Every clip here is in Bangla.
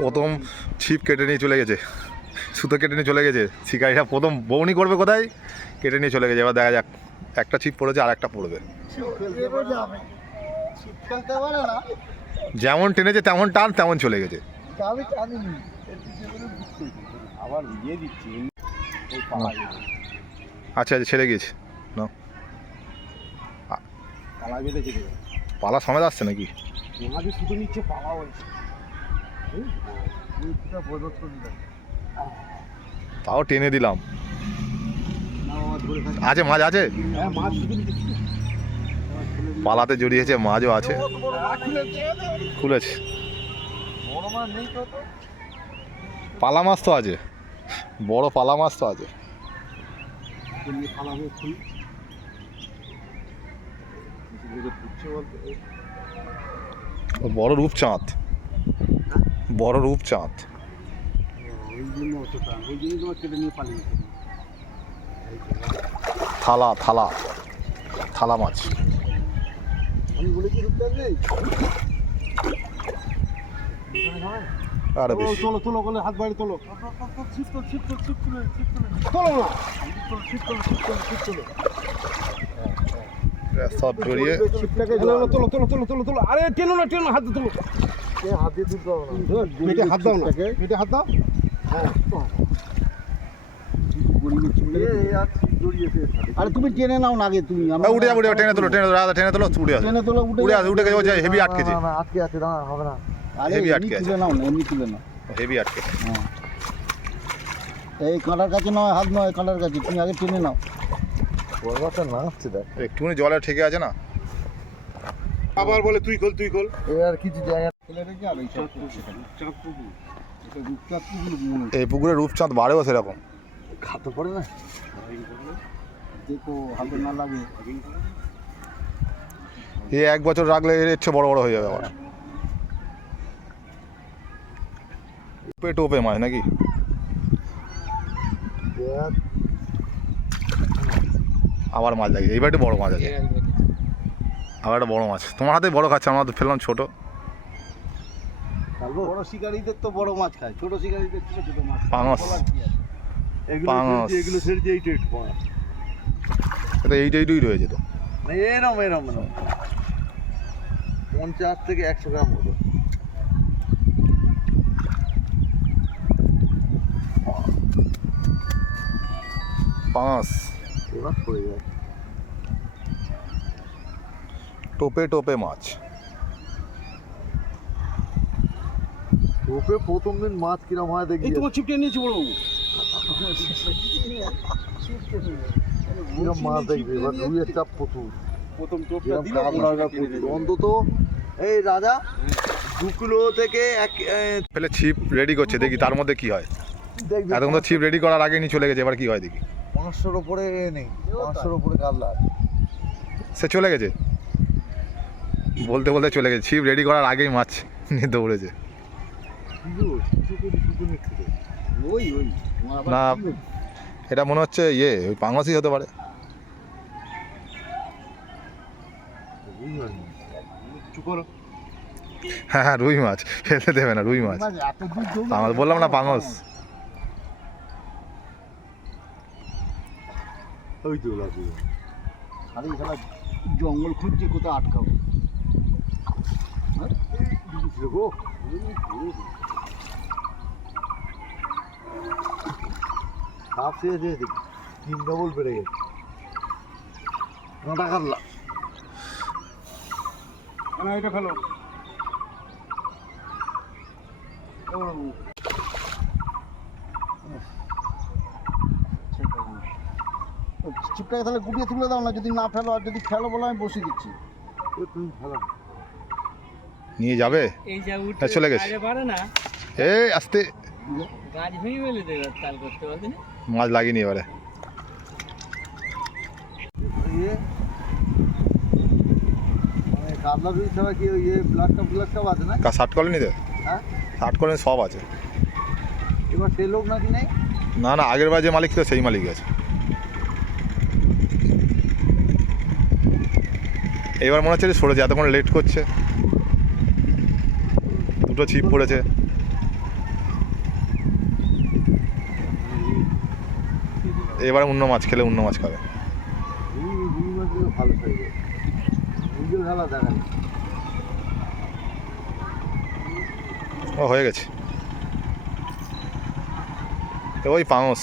প্রথম ছিপ কেটে নিয়ে চলে গেছে। সুতো কেটে নিয়ে চলে গেছে। শিকারিরা প্রথম বৌনি করবে কোথায়? কেটে নিয়ে চলে গেছে। এবার দেখা যাক একটা ছিপ পড়েছে আর একটা পড়বে। যেমন টেনেছে তেমন টান তেমন চলে গেছে। আচ্ছা আচ্ছা ছেড়ে গিয়েছে। না পালা সমেত আসছে নাকি? শুধু নিচ্ছে পালা বলছে। তাও টেনে দিলাম। আছে, মাছ আছে? পালাতে জড়িয়েছে, মাছও আছে। খুলেছে। পালা মাছ তো আছে। বড় পালা মাছ তো আছে। বড় রূপচাঁদ। পালিয়ে গেছে থালা থালা থালা মাছ। আরে বেশ। হাত বাড়ি তোলো না সব আরে, টেনো না, টেনো, হাত তোলো। হাত দিয়ে তুলতে হবে না। পেটে হাত দাও না। পেটে হাত দাও। হ্যাঁ। আরে তুমি টেনে নাও না আগে তুমি। উঠে টেনে তোলো টেনে তোলো দাদা টেনে তোলো উঠে আসে টেনে তোলো উঠে উঠে আসে উঠে গেছে যায় হেভি আটকেছে আটকে আছে না হবে না। হেভি আটকে আছে। নাও না এমনি তুলে নাও। হেভি আটকে হ্যাঁ। এই কাঁটার কাছে নয় হাত নয় কাঁটার কাছে। তুমি আগে টেনে নাও। বড়টা না আসছে দেখ। একটুখানি জলে ঠেকে আছে না? আবার বলে তুই খোল তুই খোল। এ আর কিছু জায়গা এই পুকুর রূপচাঁদ বাড়েও সেরকম। খাতে পড়ে না? দেখো হাতে না লাগে। এই এক বছর রাখলে এর চেয়ে বড় বড় হয়ে যাবে আবার। টোপে টোপে মাছ নাকি? আবার মাছ লাগে এইবার একটু বড় মাছ আছে। আবার একটা বড় মাছ। তোমার হাতে বড় খাচ্ছে আমরা তো ফেললাম ছোট। বড় শিকারীদের তো বড় মাছ খায় ছোট শিকারীদের ছোট ছোট মাছ। পাঙাশ? এগুলো পাঙাশ। এগুলো ছেড়ে দিয়ে এইটা একটু পাওয়া এটা এইটা এইটুই রয়েছে তো? এরম এরম এরম। পঞ্চাশ থেকে একশো গ্রাম টোপে টোপে মাছ। ওপে প্রথম দিন মাছ কিরম হয় দেখি। এই তোমার ছিপটা নিয়েছি বড় বাবু। কিরম মাছ দেখবি এবার রুইয়ের চাপ প্রচুর। প্রথম টোপটা কিরম দিল কামড়াটা প্রচুর। অন্তত এই রাজা দু কিলো থেকে এক ফেলে ছিপ রেডি করছে দেখি তার মধ্যে কি হয়। দেখবি। এতক্ষণ তো ছিপ রেডি করার আগে নিয়ে চলে গেছে এবার কি হয় দেখি। পাঁচশোর ওপরে এ নেই পাঁচশোর ওপরে কাতলা। সে চলে গেছে? বলতে বলতে চলে গেছে ছিপ রেডি করার আগেই মাছ নিয়ে দৌড়েছে। না, এটা মনে হচ্ছে ইয়ে ওই পাঙাশই হতে পারে। হ্যাঁ হ্যাঁ রুই মাছ। ফেলতে দেবে না, রুই মাছ। পাঙাশ বললাম না পাঙাশ ওই তো জঙ্গল খুঁজছে আটকাবো সাপ শেষ তিন ডবল বেড়ে গেছে। কাঁটা কাটলা। না এটা ফেলো। চিপটাকে তাহলে গুটিয়ে তুলে দাও না যদি না ফেলো আর যদি ফেলো বলো আমি বসিয়ে দিচ্ছি। তুমি ফেলো। নিয়ে যাবে? হ্যাঁ, চলে গেছে। এই আস্তে। মাছ লাগিনি এবারে। ইয়ে মানে ইয়ে কলেনি তো? হ্যাঁ? কলেনি সব আছে। এবার সে লোক নাকি নেই? না না আগের বার যে মালিক ছিল সেই মালিক আছে এবার মনে হচ্ছে যে সরেছে এতক্ষণ লেট করছে। দুটো ছিপ পড়েছে। এবারে অন্য মাছ খেলে অন্য মাছ খাবে। ও, হয়ে গেছে। ওই টেনে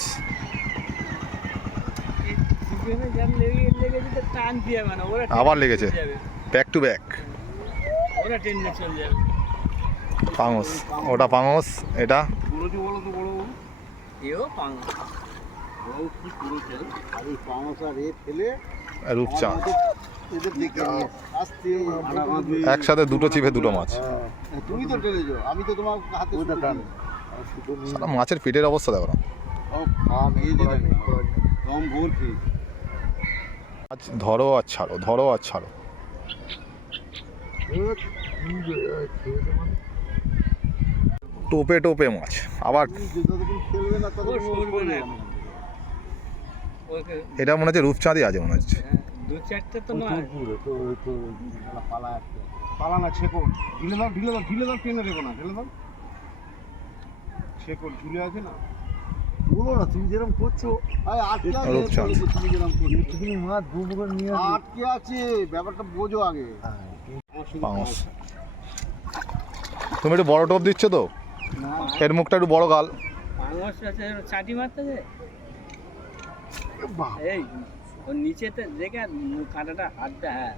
আবার লেগেছে। ব্যাক টু ব্যাক পাঙস। ওটা পাঙস, এটা? আর এই পাঙসা রে ফেলে রূপচাঁদ এদের দেখে নিয়ে আসতে একসাথে দুটো চিপে দুটো মাছ। তুমি তো টেনেছো আমি তো তোমার হাতে সুতো টান। মাছের পেটের অবস্থা দেখো না। মাছ ধরো আর ছাড়ো ধরো আর ছাড়ো। টোপে টোপে মাছ আবার যতক্ষণ খেলবে না ও ততক্ষণ ও সরবে না করবে এখন। ওকে এটা মনে হচ্ছে রূপচাঁদই আছে মনে হচ্ছে। হ্যাঁ, দু চারটে তো নয় পালা একটা। পালা না ঢিলে দাও ঢিলে দাও ঢিলে দাও টেনে দেবো না ঢিলে দাও। ঝুলে আছে না। বলো না তুমি যেরকম করছ আরে আটকে আছে তুমি যেরকম করছ। তুমি মাছ নিয়ে আটকে আছে ব্যাপারটা বোঝো আগে। পাঙস তুমি একটু বড় টোপ দিচ্ছ তো? এর মুখটা একটু বড় গাল। পাঙস আছে চাটি এই ওর নিচেতে দেখে কাঁটাটা হাতটা হ্যাঁ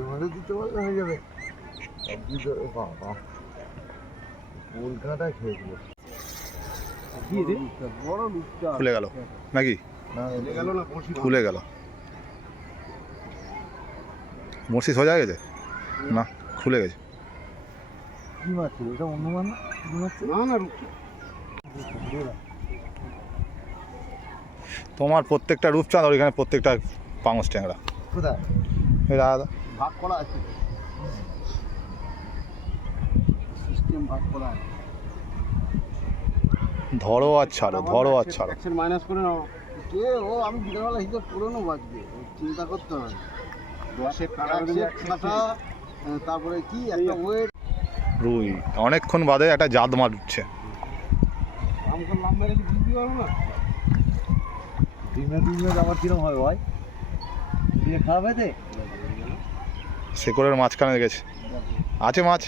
হালকা দিতে পারলে হয়ে যাবে। বাবা কলকাতা খুলে গেল। নাকি? না ঢিলে গেল না বসি খুলে গেল। মসি সোজা গেছে? না খুলে গেছে। কি মাছ ছিল এটা অন্য না? না না তোমার প্রত্যেকটা রূপচাঁদ আর ওইখানে প্রত্যেকটা পাঙস ট্যাংরা। কোথায়? এটা ভাগ করা আছে? সিস্টেম ভাগ করা আছে। ধরো আর ছাড়ো ধরো আর ছাড়ো। মাইনাস করে নাও। কে? ও আমি বিকালবেলা হিসেবে করে নেব আজকে। ও চিন্তা করতে হবে। তারপরে কি? একটা ওয়েট রুই। অনেকক্ষণ বাদে একটা জাত মাছ উঠছে আমাকে লাভ মেরে বুঝতে না। ডিমে ডিমে আমার হবে ভাই? দিয়ে খারাপ হয়েছে? শেকড়ের মাঝখানে গেছে। আছে মাছ?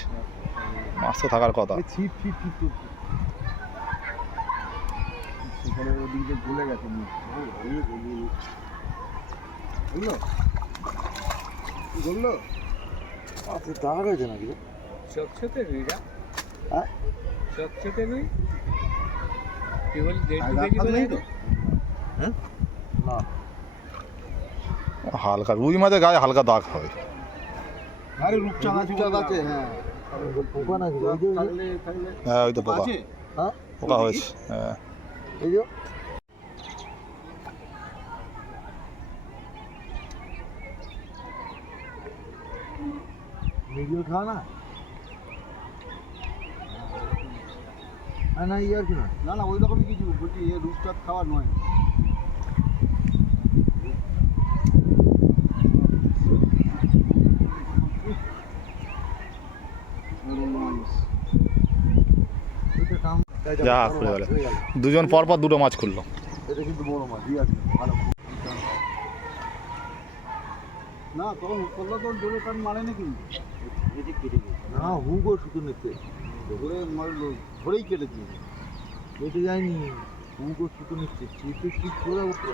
মাছ তো থাকার কথা। ওই ছিপ ছিপ ছিপ সেখানে ওদিক ভুলে গেছে। বুঝলো বলল আচ্ছা দাগ হয়েছে নাকি রে? চকচকে রুইরা হ্যাঁ? চকচকে রুই? দেড় কেজি বলে না। হালকা রুই মাছের গায়ে হালকা দাগ হয়। আরে রূপচাঁদ আছে আছে হ্যাঁ। পোকা নাকি হ্যাঁ ওই তো হ্যাঁ? হয়েছে হ্যাঁ। এই যে। না? না ইয়ার কি না। না না ওই রকমই কিছু বলছি এ রূপচাঁদ খাওয়া নয় এটা কাম যা খুলে গেল। দুজন পর পর দুটো মাছ খুললো। এটা কিন্তু বড় মাছ ভালো। না তখন করলে জোরে মারে না কিন্তু। এটি কেটে গেছে না হুগো শুধু নিতে ধরে মারলো ধরেই কেটে দিয়েছে। কেটে যায়নি হুগো শুধু নিচ্ছে। চিপে চিপ করে উঠে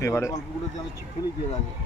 এবারে- আমি ফেলে দিয়ে লাগে তোমায় বলতে গেছি